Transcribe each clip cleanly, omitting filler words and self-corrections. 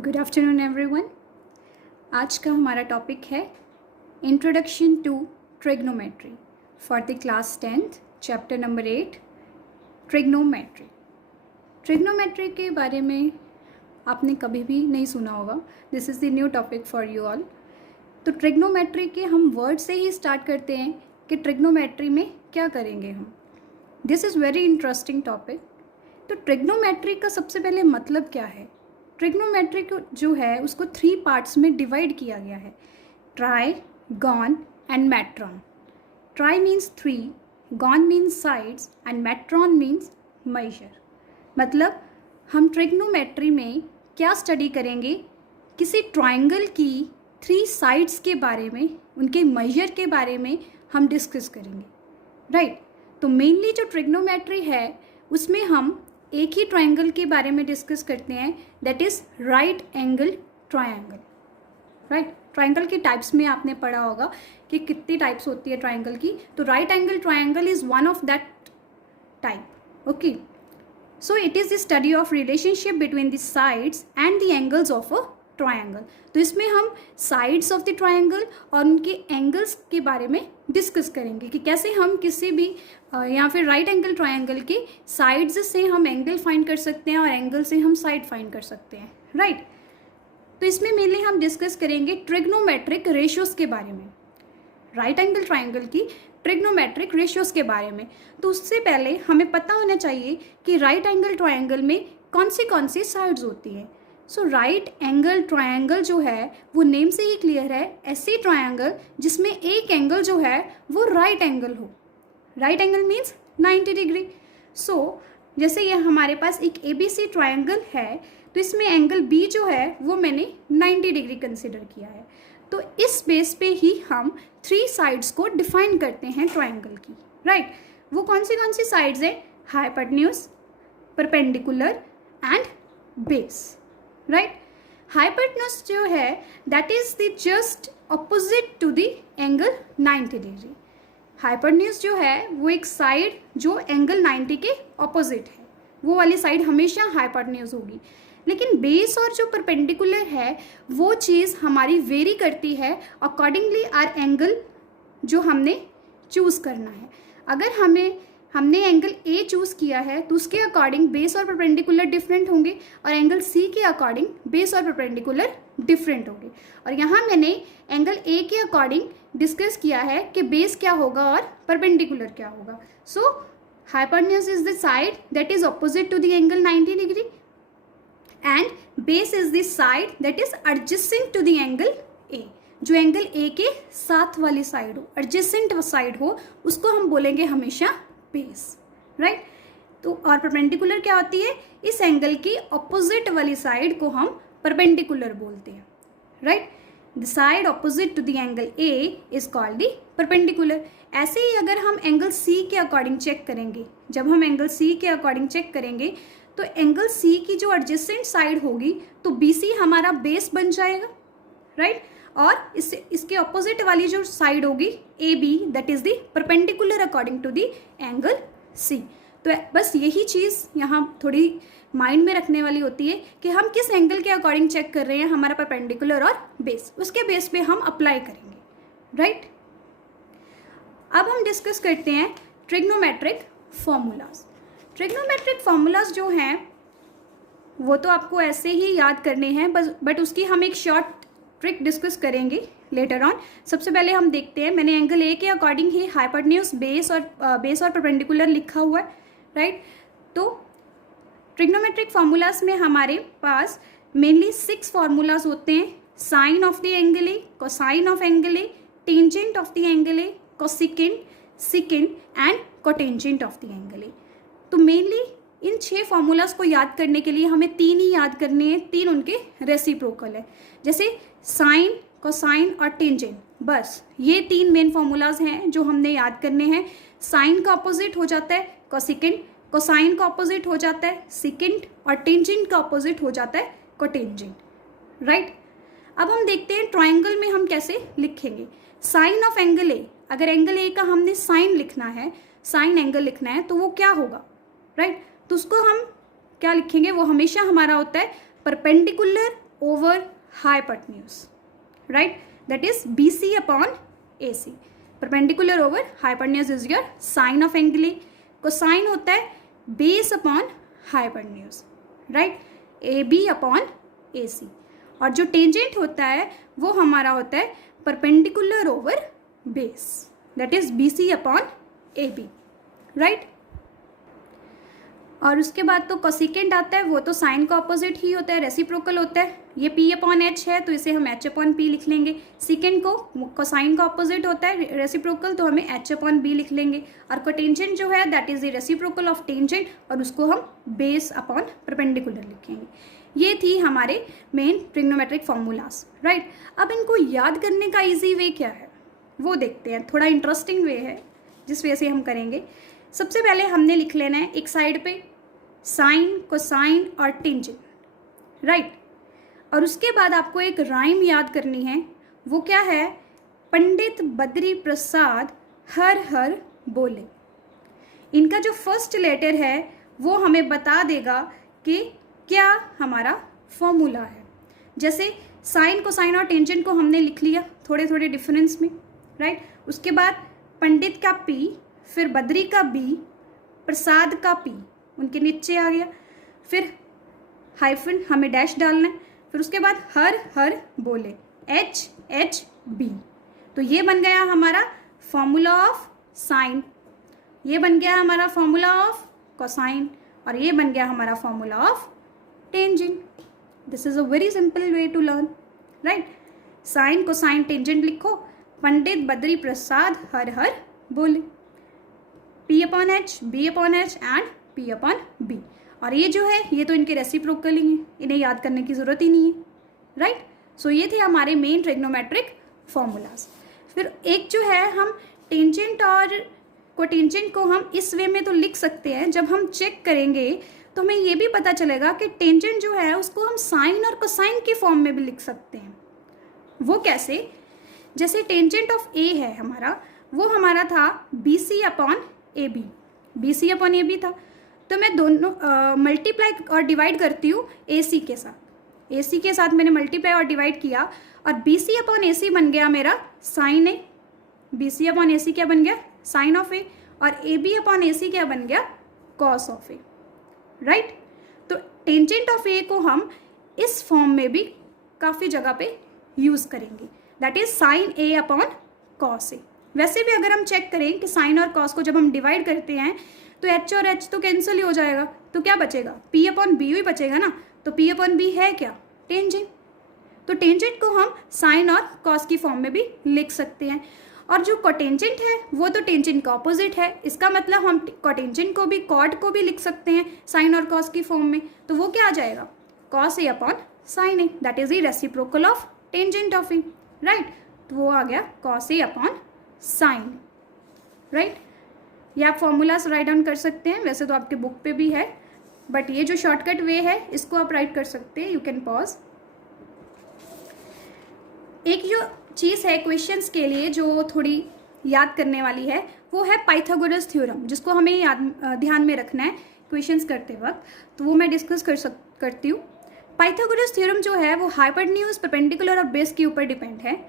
Good afternoon everyone. आज का हमारा टॉपिक है introduction to trigonometry for the class 10th chapter number 8 trigonometry. Trigonometry के बारे में आपने कभी भी नहीं सुना होगा। This is the new topic for you all. तो ट्रिग्नोमेट्री के हम वर्ड से ही स्टार्ट करते हैं कि ट्रिग्नोमेट्री में क्या करेंगे हम। This is very interesting topic. तो ट्रिग्नोमेट्री का सबसे पहले मतलब क्या है। ट्रिग्नोमेट्री को जो है उसको 3 पार्ट्स में डिवाइड किया गया है, tri, gon and metron. Tri means 3, gon means sides and metron means measure. मतलब हम ट्रिग्नोमेट्री में क्या स्टडी करेंगे, किसी ट्राइंगल की 3 साइड्स के बारे में, उनके मेजर के बारे में हम डिस्कस करेंगे, राइट। तो मेनली जो ट्रिग्नोमेट्री है उसमें हम एक ही ट्रायंगल के बारे में डिस्कस करते हैं, that is right angle triangle, right. Triangle के टाइप्स में आपने पढ़ा होगा कि कितनी टाइप्स होती है ट्रायंगल की। तो right angle triangle is one of that type, okay. So it is the study of relationship between the sides and the angles of a triangle. तो इसमें हम साइड्स ऑफ द ट्रायंगल और उनके angles के बारे में डिस्कस करेंगे कि कैसे हम किसी भी या फिर राइट एंगल ट्रायंगल के साइड्स से हम एंगल फाइंड कर सकते हैं और एंगल से हम साइड फाइंड कर सकते हैं, राइट। तो इसमें मेनली हम डिस्कस करेंगे ट्रिग्नोमेट्रिक रेशियोज के बारे में, राइट एंगल ट्रायंगल की ट्रिग्नोमेट्रिक रेशियोज के बारे में। तो उससे पहले हमें पता होना चाहिए कि राइट एंगल ट्रायंगल में कौन सी साइड्स होती हैं। सो राइट एंगल ट्रायंगल जो है वो नेम से ही क्लियर है, ऐसी ट्रायंगल जिसमें एक एंगल जो है वो राइट एंगल हो। Right angle means 90 degree. So जैसे ये हमारे पास एक ABC ट्रायंगल है, तो इसमें एंगल B जो है वो मैंने 90 डिग्री कंसिडर किया है। तो इस बेस पे ही हम 3 साइड्स को डिफाइन करते हैं ट्रायंगल की, राइट। वो कौन सी साइड्स हैं, hypotenuse, perpendicular and base, right. Hypotenuse जो है that is the just opposite to the angle 90 degree. Hypotenuse जो है वो एक साइड जो एंगल 90 के ऑपोजिट है, वो वाली साइड हमेशा हाइपोटेन्यूज होगी। लेकिन बेस और जो परपेंडिकुलर है वो चीज़ हमारी वेरी करती है अकॉर्डिंगली आर एंगल जो हमने चूज़ करना है। अगर हमने एंगल A चूज़ किया है तो उसके अकॉर्डिंग बेस और परपेंडिकुलर डिफरेंट होंगे और एंगल C के अकॉर्डिंग बेस और परपेंडिकुलर डिफरेंट होंगे। और यहाँ मैंने एंगल A के अकॉर्डिंग डिस्कस किया है कि बेस क्या होगा और परपेंडिकुलर क्या होगा। So hypotenuse is the side that is opposite to the angle 90 degree and base is the side that is adjacent to the angle A। जो एंगल A के साथ वाली साइड हो, एडजेसेंट साइड हो, उसको हम बोलेंगे हमेशा बेस, राइट। तो और परपेंडिकुलर क्या होती है, इस एंगल की ऑपोजिट वाली साइड को हम परपेंडिकुलर बोलते हैं, right. The side opposite to the angle A is called the perpendicular. ऐसे ही अगर हम एंगल C के अकॉर्डिंग चेक करेंगे, जब हम एंगल C के अकॉर्डिंग चेक करेंगे तो एंगल C की जो एडजेसेंट साइड होगी तो BC हमारा बेस बन जाएगा, राइट। और इसके ऑपोजिट वाली जो साइड होगी AB that is the perpendicular according to the angle C। तो बस यही चीज़ यहाँ थोड़ी माइंड में रखने वाली होती है कि हम किस एंगल के अकॉर्डिंग चेक कर रहे हैं हमारा परपेंडिकुलर और बेस, उसके बेस पे हम अप्लाई करेंगे, राइट। अब हम डिस्कस करते हैं ट्रिग्नोमेट्रिक फॉर्मूलाज। ट्रिग्नोमेट्रिक फॉर्मूलाज जो हैं वो तो आपको ऐसे ही याद करने हैं बट उसकी हम एक शॉर्ट ट्रिक डिस्कस करेंगे लेटर ऑन। सबसे पहले हम देखते हैं, मैंने एंगल A के अकॉर्डिंग ही हाइपोटेन्यूज, बेस और परपेंडिकुलर लिखा हुआ है, राइट। तो ट्रिग्नोमेट्रिक फार्मूलाज में हमारे पास मेनली 6 फार्मूलाज होते हैं। Sine of the angle A, cosine of angle A, tangent of the angle A, cosecant, secant and cotangent of the angle A। तो मेनली इन 6 फार्मूलाज को याद करने के लिए हमें 3 ही याद करने हैं, 3 उनके रेसिप्रोकल है। जैसे साइन, कोसाइन और टेंजेंट, बस ये 3 मेन फार्मूलाज हैं जो हमने याद करने हैं। साइन का ऑपोजिट हो जाता है कोसिकेंड, कोसाइन का ऑपोजिट हो जाता है सिकेंड और टेंजेंट का ऑपोजिट हो जाता है कोटेंजेंट, राइट। अब हम देखते हैं ट्रायंगल में हम कैसे लिखेंगे। साइन ऑफ एंगल A, अगर एंगल A का हमने साइन लिखना है, साइन एंगल लिखना है तो वो क्या होगा, राइट। तो उसको हम क्या लिखेंगे, वो हमेशा हमारा होता है perpendicular over hypotenuse, right? That is BC upon AC. Perpendicular over hypotenuse is your sine of angle A. Cosine होता है base upon hypotenuse, right? AB upon AC. और जो टेंजेंट होता है वो हमारा होता है perpendicular over base, that is BC upon AB, right? और उसके बाद तो कोसिकेंट आता है, वो तो साइन का ऑपोजिट ही होता है, रेसिप्रोकल होता है. ये P अपॉन H है तो इसे हम H अपॉन P लिख लेंगे. सीकेंट को कोसाइन का ऑपोजिट होता है रेसिप्रोकल, तो हमें H अपॉन B लिख लेंगे. और कोटेंजेंट जो है that is the reciprocal of tangent, और उसको हम बेस अपॉन परपेंडिकुलर लिखेंगे. ये थी हमारे मेन ट्रिग्नोमेट्रिक फॉर्मूलाज, राइट? अब इनको याद करने का इजी वे क्या है वो देखते हैं. थोड़ा इंटरेस्टिंग वे है जिस वे से हम करेंगे. सबसे पहले हमने लिख लेना है एक साइड पे साइन, कोसाइन और टेंजेंट, राइट? और उसके बाद आपको एक राइम याद करनी है. वो क्या है? पंडित बद्री प्रसाद हर हर बोले. इनका जो फर्स्ट लेटर है वो हमें बता देगा कि क्या हमारा फॉर्मूला है. जैसे साइन, कोसाइन और टेंजेंट को हमने लिख लिया थोड़े थोड़े डिफरेंस में, राइट? उसके बाद पंडित का P, फिर बद्री का B, प्रसाद का P उनके नीचे आ गया, फिर हाइफन हमें डैश डालना है, फिर उसके बाद हर हर बोले HHB. तो ये बन गया हमारा फॉर्मूला ऑफ साइन, ये बन गया हमारा फॉर्मूला ऑफ कोसाइन, और ये बन गया हमारा formula of tangent. This is a very simple way to learn, right? Sine, cosine, tangent लिखो. पंडित बद्री प्रसाद हर हर बोले, P upon H, B upon H and P upon B. और ये जो है ये तो इनके रेसिप्रोकल ही हैं, इन्हें याद करने की ज़रूरत ही नहीं है, राइट? सो ये थे हमारे मेन ट्रिग्नोमेट्रिक फॉर्मूलाज. फिर एक जो है हम टेंजेंट और कोटेंजेंट को हम इस वे में तो लिख सकते हैं, जब हम चेक करेंगे तो हमें ये भी पता चलेगा कि टेंजेंट जो है उसको हम साइन और कोसाइन के फॉर्म में भी लिख सकते हैं. वो कैसे? जैसे टेंजेंट ऑफ A है हमारा, वो हमारा था BC upon AB. BC upon AB था, तो मैं दोनों मल्टीप्लाई और डिवाइड करती हूँ AC के साथ. AC के साथ मैंने मल्टीप्लाई और डिवाइड किया, और BC अपॉन AC बन गया मेरा sine A. BC upon AC क्या बन गया? Sine of A. और AB अपॉन AC क्या बन गया? Cos of A, right? तो टेंजेंट ऑफ A को हम इस फॉर्म में भी काफ़ी जगह पे यूज़ करेंगे, that is sine A upon cos A. वैसे भी अगर हम चेक करें कि साइन और कॉस को जब हम डिवाइड करते हैं तो H और H तो कैंसिल ही हो जाएगा, तो क्या बचेगा? P अपॉन B ही बचेगा ना. तो P अपॉन B है क्या? टेंजेंट. तो टेंजेंट को हम साइन और कॉस की फॉर्म में भी लिख सकते हैं. और जो कोटेंजेंट है वो तो टेंजेंट का ऑपोजिट है, इसका मतलब हम कोटेंजेंट को भी कॉट को भी लिख सकते हैं साइन और कॉस की फॉर्म में. तो वो क्या आ जाएगा? Cos A upon sine A, that is the reciprocal of tangent of A, right? तो वो आ गया cos A upon sine, right? ये आप फॉर्मूलाज राइट डाउन कर सकते हैं, वैसे तो आपके बुक पे भी है, बट ये जो शॉर्टकट वे है इसको आप राइट कर सकते हैं. You can pause. एक जो चीज़ है क्वेश्चंस के लिए जो थोड़ी याद करने वाली है वो है पाइथागोरस थ्योरम, जिसको हमें ध्यान में रखना है क्वेश्चंस करते वक्त. तो वो मैं डिस्कस करती हूँ. पाइथागोरस थ्योरम जो है वो हाइपोटेन्यूज, परपेंडिकुलर और बेस के ऊपर डिपेंड है.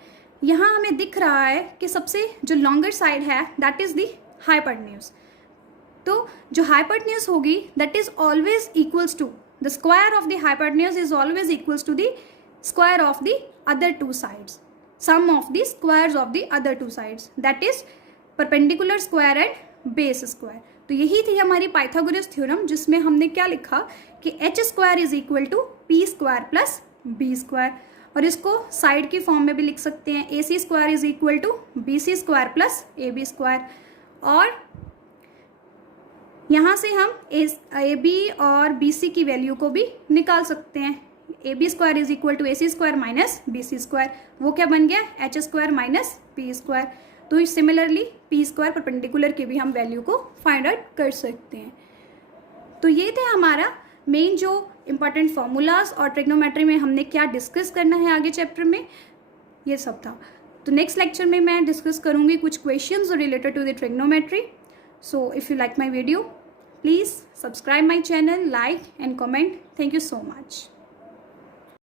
यहाँ हमें दिख रहा है कि सबसे जो लॉन्गर साइड है दैट इज द हाइपोटेन्यूज. तो जो हाइपोटेन्यूज होगी that is always equals to the square of the hypotenuse is always equals to the square of the other two sides, sum of the squares of the other two sides, that is perpendicular square and base square. तो यही थी हमारी Pythagoras theorem, जिसमें हमने क्या लिखा कि h square is equal to P square plus B square. और इसको साइड की फॉर्म में भी लिख सकते हैं, AC square is equal to BC square plus AB square. और यहाँ से हम AB और BC की वैल्यू को भी निकाल सकते हैं. AB square is equal to AC square minus BC square, वो क्या बन गया? H square minus P square. तो सिमिलरली P स्क्वायर परपेंडिकुलर की भी हम वैल्यू को फाइंड आउट कर सकते हैं. तो ये थे हमारा मेन जो इम्पॉर्टेंट फॉर्मूलाज, और ट्रिग्नोमेट्री में हमने क्या डिस्कस करना है आगे चैप्टर में, ये सब था. तो नेक्स्ट लेक्चर में मैं डिस्कस करूँगी कुछ questions related to the trigonometry. So if you like my video, please subscribe my channel, like and comment. Thank you so much.